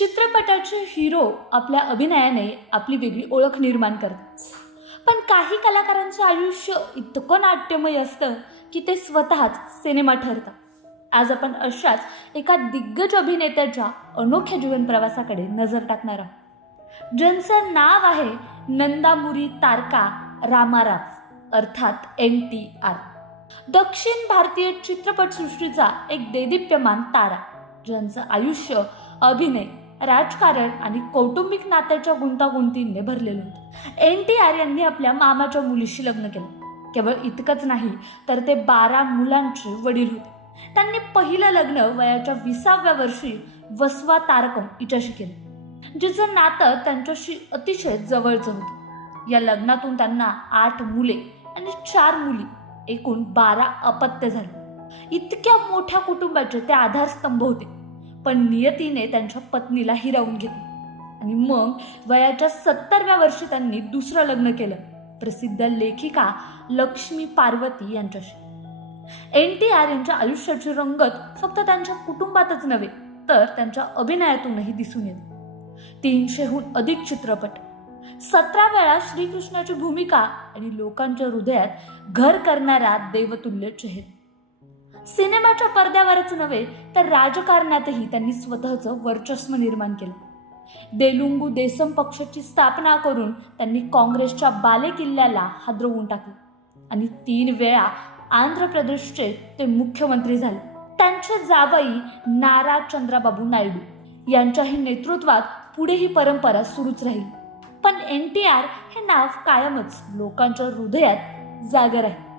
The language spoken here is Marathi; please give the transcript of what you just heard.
चित्रपटाचे हिरो आपल्या अभिनयाने आपली वेगळी ओळख निर्माण करतात. पण काही कलाकारांचं आयुष्य इतकं नाट्यमय असतं की ते स्वतःच सिनेमा ठरतात आज आपण अशाच एका दिग्गज अभिनेत्याच्या अनोख्या जीवन प्रवासाकडे नजर टाकणार आहोत. ज्यांचं नाव आहे नंदामुरी तारका रामाराव अर्थात एन टी आर. दक्षिण भारतीय चित्रपटसृष्टीचा एक देदीप्यमान तारा ज्यांचं आयुष्य अभिनय राजकारण आणि कौटुंबिक नात्याच्या गुंतागुंतीने भरलेलं होतं. एन टी आर यांनी आपल्या मामाच्या मुलीशी लग्न केलं. केवळ इतकंच नाही तर ते बारा मुलांचे वडील होते. त्यांनी पहिलं लग्न वयाच्या विसाव्या वर्षी वसवा तारकम हिच्याशी केलं जिचं नातं त्यांच्याशी अतिशय जवळचं होतं. या लग्नातून त्यांना आठ मुले आणि चार मुली एकूण बारा अपत्य झाले. इतक्या मोठ्या कुटुंबाचे ते आधारस्तंभ होते. पण नियतीने त्यांच्या पत्नीला हिरावून घेतली. आणि मग वयाच्या सत्तरव्या वर्षी त्यांनी दुसरं लग्न केलं. प्रसिद्ध लेखिका लक्ष्मी पार्वती यांच्याशी. एन टी आर यांच्या आयुष्याची रंगत फक्त त्यांच्या कुटुंबातच नव्हे तर त्यांच्या अभिनयातूनही दिसून येते. तीनशेहून अधिक चित्रपट. सतरा वेळा श्रीकृष्णाची भूमिका आणि लोकांच्या हृदयात घर करणारा देवतुल्य चेहरा. सिनेमाच्या पडद्यावरच नव्हे तर राजकारणातही त्यांनी स्वतःचं वर्चस्व निर्माण केलं. देलुंगू देसम पक्षाची स्थापना करून त्यांनी काँग्रेसच्या बालेकिल्ल्याला हादरवून टाकलं. आणि तीन वेळा आंध्र प्रदेशचे ते मुख्यमंत्री झाले. त्यांचे जावई नारा चंद्राबाबू नायडू यांच्याही नेतृत्वात पुढे ही परंपरा सुरूच राहील. पण एन टी आर हे नाव कायमच लोकांच्या हृदयात जागर आहे